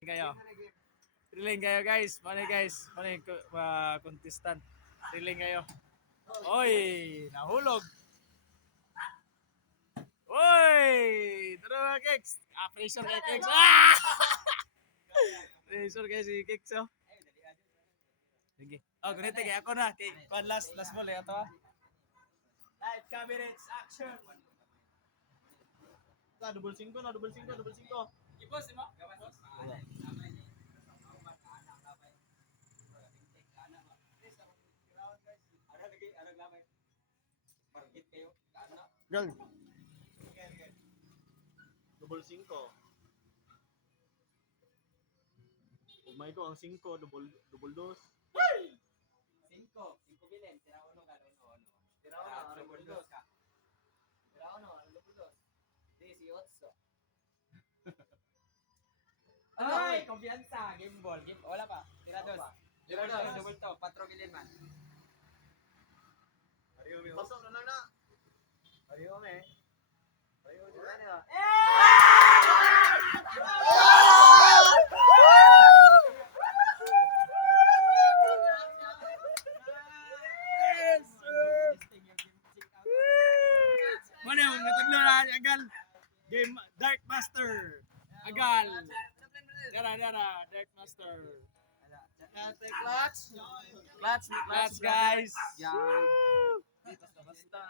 Kayo. Riling kayo guys. Mali guys. Mali contestant. Riling kayo. Oy, nahulog. Oy! Tara mga Keks. Pressure kay Keks. Pressure kay si Keks, oh. Sige. Oh, ganito kay ako na. Kay last ball eh ato. Live cameras action. Double 5 na, double 5. Ipos mo? Gawas. Gang. Double 5. Umay ko ang 5, double 2. 5 bilhin, tira uno ka, uno. Tira uno, double 2 ka. Tira uno, double 2. 18. Ay, kumpiyansa, game ball, wala pa. Tira 2. Tira 2, double 2, 4 bilhin man. Pasok na lang na. Ariyo me. Ariyo na. Mana yung natudlo na agal. Game Dark Master. Agal. Dara, Dark Master. Clutch guys. Basta.